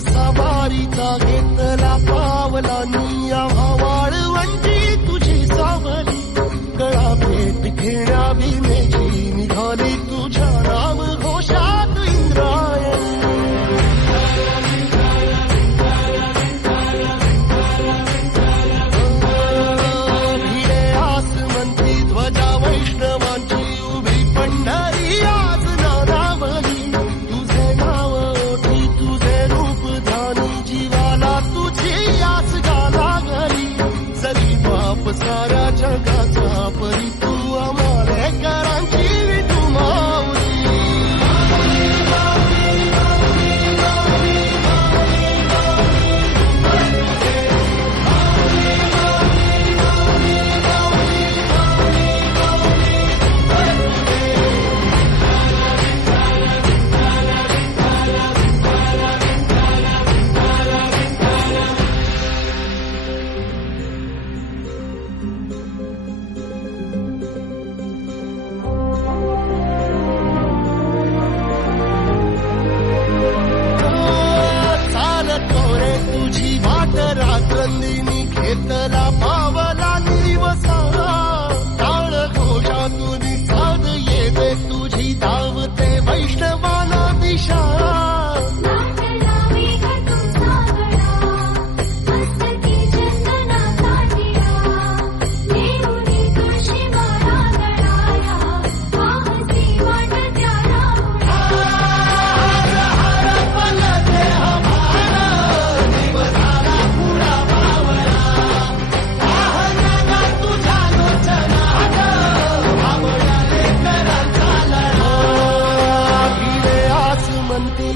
सवारीचा घेतला पावला निया वाळवंटी तुझी सावली गळा भेट घेण्या भीमेची निघाली तुझ्या नाम घोषात इंद्रायणी भिडे आसमंती ध्वजा वैष्णवांची उभी पंढरी आज नादावली तुझे नाव ओठी तुझे रूप ध्यानी जीवाला तुझी आस गा लागली जरी बाप साऱ्या जगाचा परी तू आमालेकरांची विठू माऊली तुझी वाट रात्रंदिनी घेतला पावला निवसा टाळ घोषातून साध येते तुझी धावते वैष्णवाला दिशा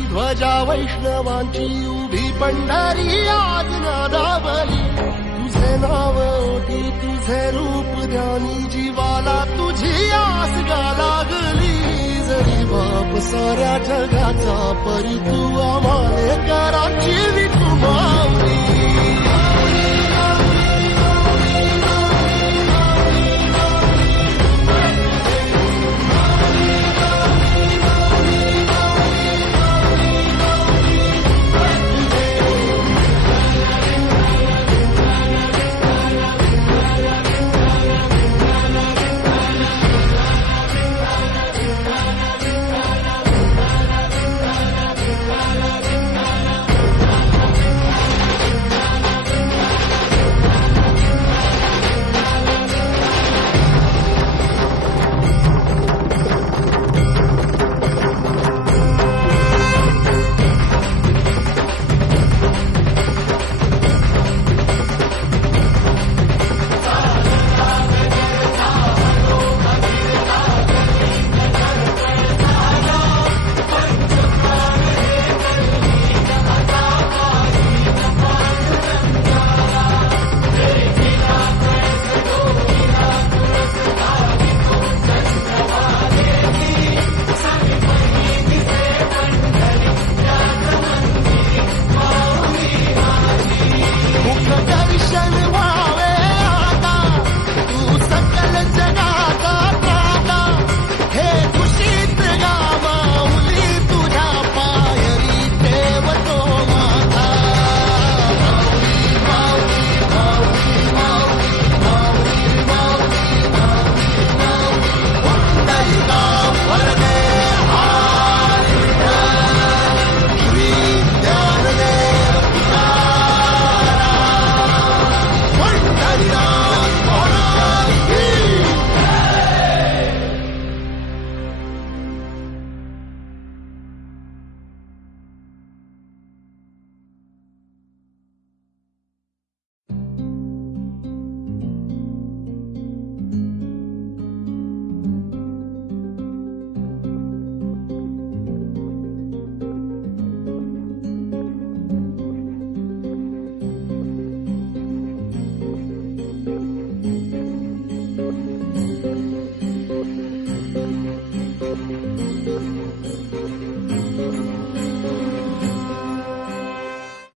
ध्वजा वैष्णवांची उभी पंढरी आज नादावली तुझे नाव ओठी तुझे रूप ध्यानी जीवाला तुझी आस गा लागली जरी बाप साऱ्या जगाचा परी तू आमालेकरांची विठू माऊली